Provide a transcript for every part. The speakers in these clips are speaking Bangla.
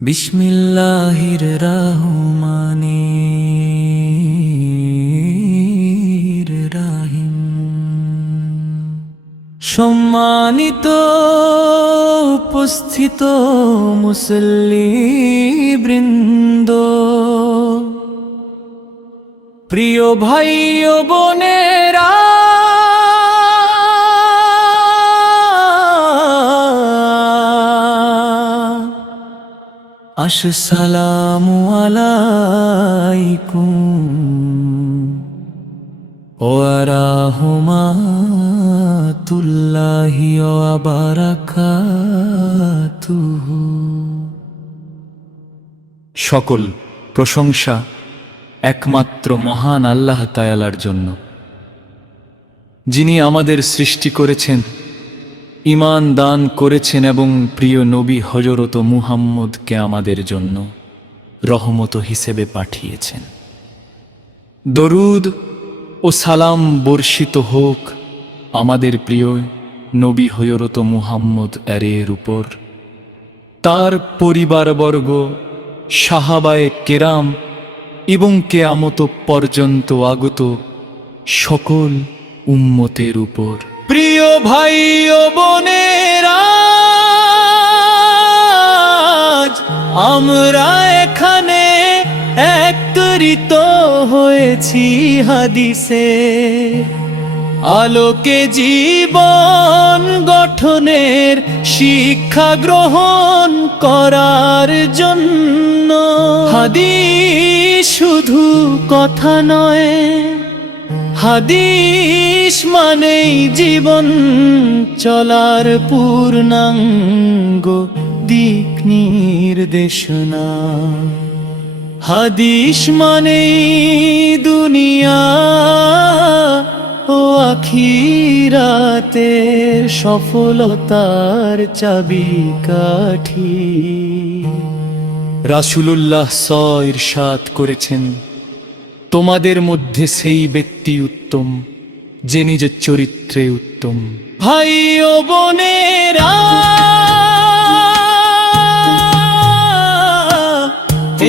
বিসমিল্লাহির রহমানির রহিম। সম্মানিত উপস্থিত মুসল্লিবৃন্দ, প্রিয় ভাই ও বোনেরা, আসসালামু আলাইকুম ওয়া রাহমাতুল্লাহি ওয়া বারাকাতুহু। সকল প্রশংসা একমাত্র মহান আল্লাহ তাআলার জন্য, যিনি আমাদের সৃষ্টি করেছেন, ঈমান দান করেছেন এবং প্রিয় নবী হযরত মুহাম্মদকে আমাদের জন্য রহমত হিসেবে পাঠিয়েছেন। দরুদ ও সালাম বর্ষিত হোক আমাদের প্রিয় নবী হযরত মুহাম্মদ এর উপর, তার পরিবারবর্গ, সাহাবায়ে কেরাম এবং কিয়ামত পর্যন্ত আগত সকল উম্মতের উপর। প্রিয় ভাই ও বোনেরা, আমরা এখানে একত্রিত হয়েছি হাদিসে আলোকে জীবন গঠনের শিক্ষা গ্রহণ করার জন্য। হাদিস শুধু কথা নয়, হাদিস মানেই জীবন চলার পূর্ণাঙ্গ দিক নির্দেশনা। হাদিস মানেই দুনিয়া ও আখিরাতের সফলতার চাবিকাঠি। রাসূলুল্লাহ ইরশাদ করেছেন, তোমাদের মধ্যে সেই ব্যক্তি উত্তম যে নিজের চরিত্রে উত্তম। ভাই ও বোনেরা,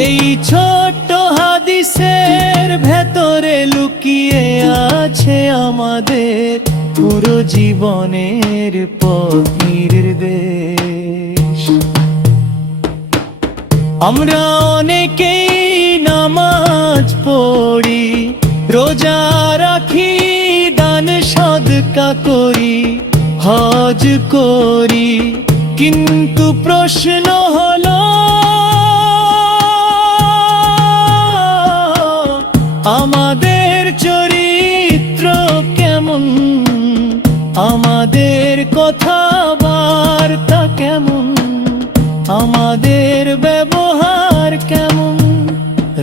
এই ছোট্ট হাদিসের ভেতরে লুকিয়ে আছে আমাদের পুরো জীবনের পথ নির্দেশ। আমরা অনেকেই নামাজ পড়ি, রোজা রাখি, দান সদকা করি, হজ করি, কিন্তু প্রশ্ন হলো আমাদের চরিত্র কেমন, আমাদের কথাবার্তা কেমন, আমাদের ব্যবহার কেমন।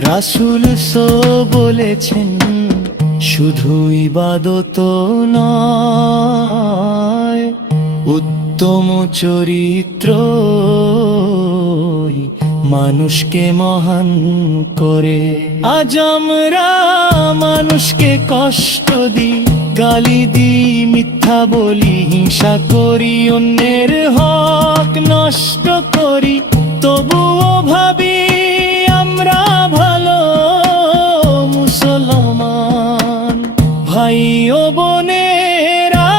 রাসূল বলেছেন, শুধু ইবাদত নয়, উত্তম চরিত্র মানুষকে মহান করে। আজ আমরা মানুষকে কষ্ট দিই, গালি দিই, মিথ্যা বলি, হিংসা করি, অন্যের হক নষ্ট করি, তবুও ভাবি আমরা ভালো মুসলমান। ভাই ও বোনেরা,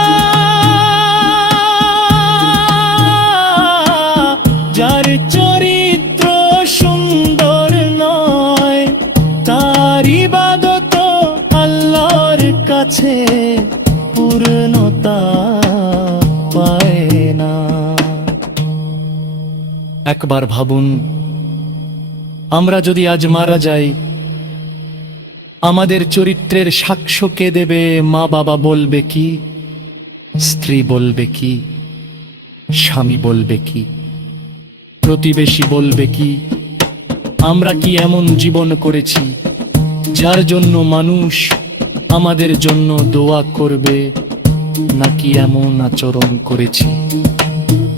যার চরিত্র সুন্দর নয়, তার ইবাদত আল্লাহর কাছে পূর্ণতা পায় না। একবার ভাবুন, আমরা যদি আজ মারা যাই, আমাদের চরিত্রের সাক্ষ্য কে দেবে? মা বাবা বলবে কি? স্ত্রী বলবে কি? স্বামী বলবে কি? প্রতিবেশী বলবে কি? আমরা কি এমন জীবন করেছি যার জন্য মানুষ আমাদের জন্য দোয়া করবে, নাকি এমন আচরণ করেছি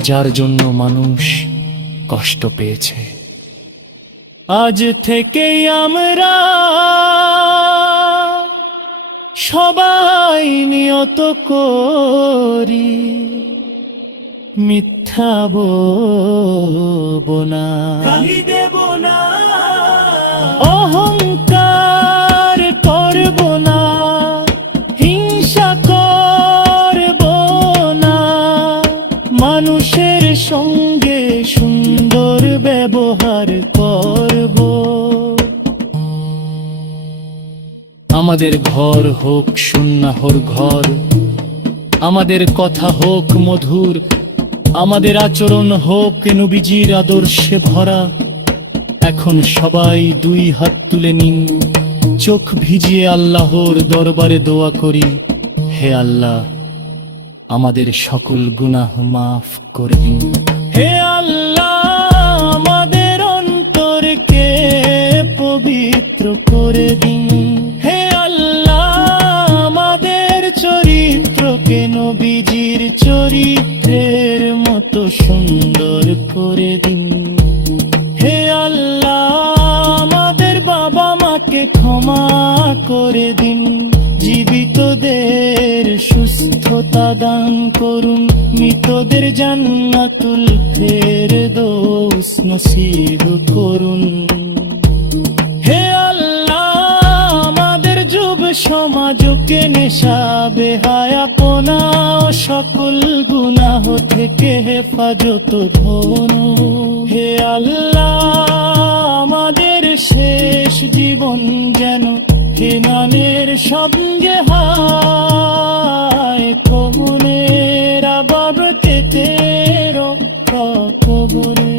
যার জন্য মানুষ কষ্ট পেয়েছে? আজ থেকেই আমরা সবাই নিয়ত করি মিথ্যা মিথ্যা বলবো না, গালি দেব না, অহংকার করব না, হিংসা করব না, মানুষের সঙ্গে সুন্দর ব্যবহার করব। আমাদের ঘর হোক সুন্নাহর ঘর, আমাদের কথা হোক মধুর, আমাদের আচরণ হোক নবীজির আদর্শে ভরা। এখন সবাই দুই হাত তুলে নিন, চোখ ভিজিয়ে আল্লাহর দরবারে দোয়া করি, হে আল্লাহ আমাদের সকল গুনাহ মাফ করে দিন। হে আল্লাহ আমাদের অন্তরকে পবিত্র করে দিন। হে আল্লাহ আমাদের চরিত্রকে নবীজির চরিত্রের মতো সুন্দর করে দিন। হে আল্লাহ আমাদের বাবা মাকে ক্ষমা করে দিন। জীবিতদের সুস্থতা দান করুন, মৃতদের জান্নাতুল ফেরদৌস নসিব করুন। হে আল্লাহ আমাদের যুব সমাজকে নেশা বেহায়াপনা ও সকল গুনাহ থেকে হেফাজত ধরুন। হে আল্লাহ আমাদের শেষ জীবন যেন ইমানের সঙ্গে হয়, কবরের আবাব কেটে কবরে,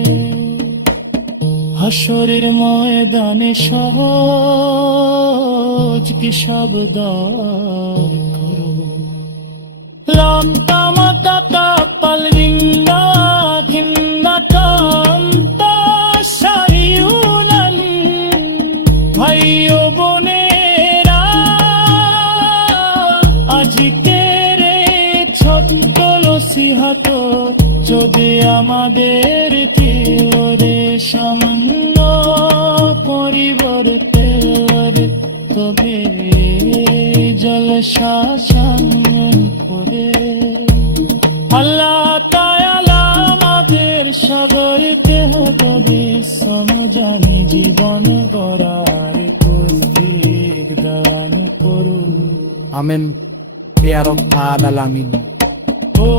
হাসরের ময়দানে সহজ কি শব্দ করো। লাম তামাতা তাপাল বিন্দা কিন্নাতাম তাশারিউনান। ভাই ও বোনেরা আজকের ছোট্ট নসিহত যদি আমাদের জীবনে সামান্য পরিবর্তন, তবে জলসা করে আল্লাহ তাআলা আমাদের সদর দেহ যদি সমজানি জীবন গড়ার তৌফিক দান করুন। আমেন ইয়া রাব্বাল আলামিন। ও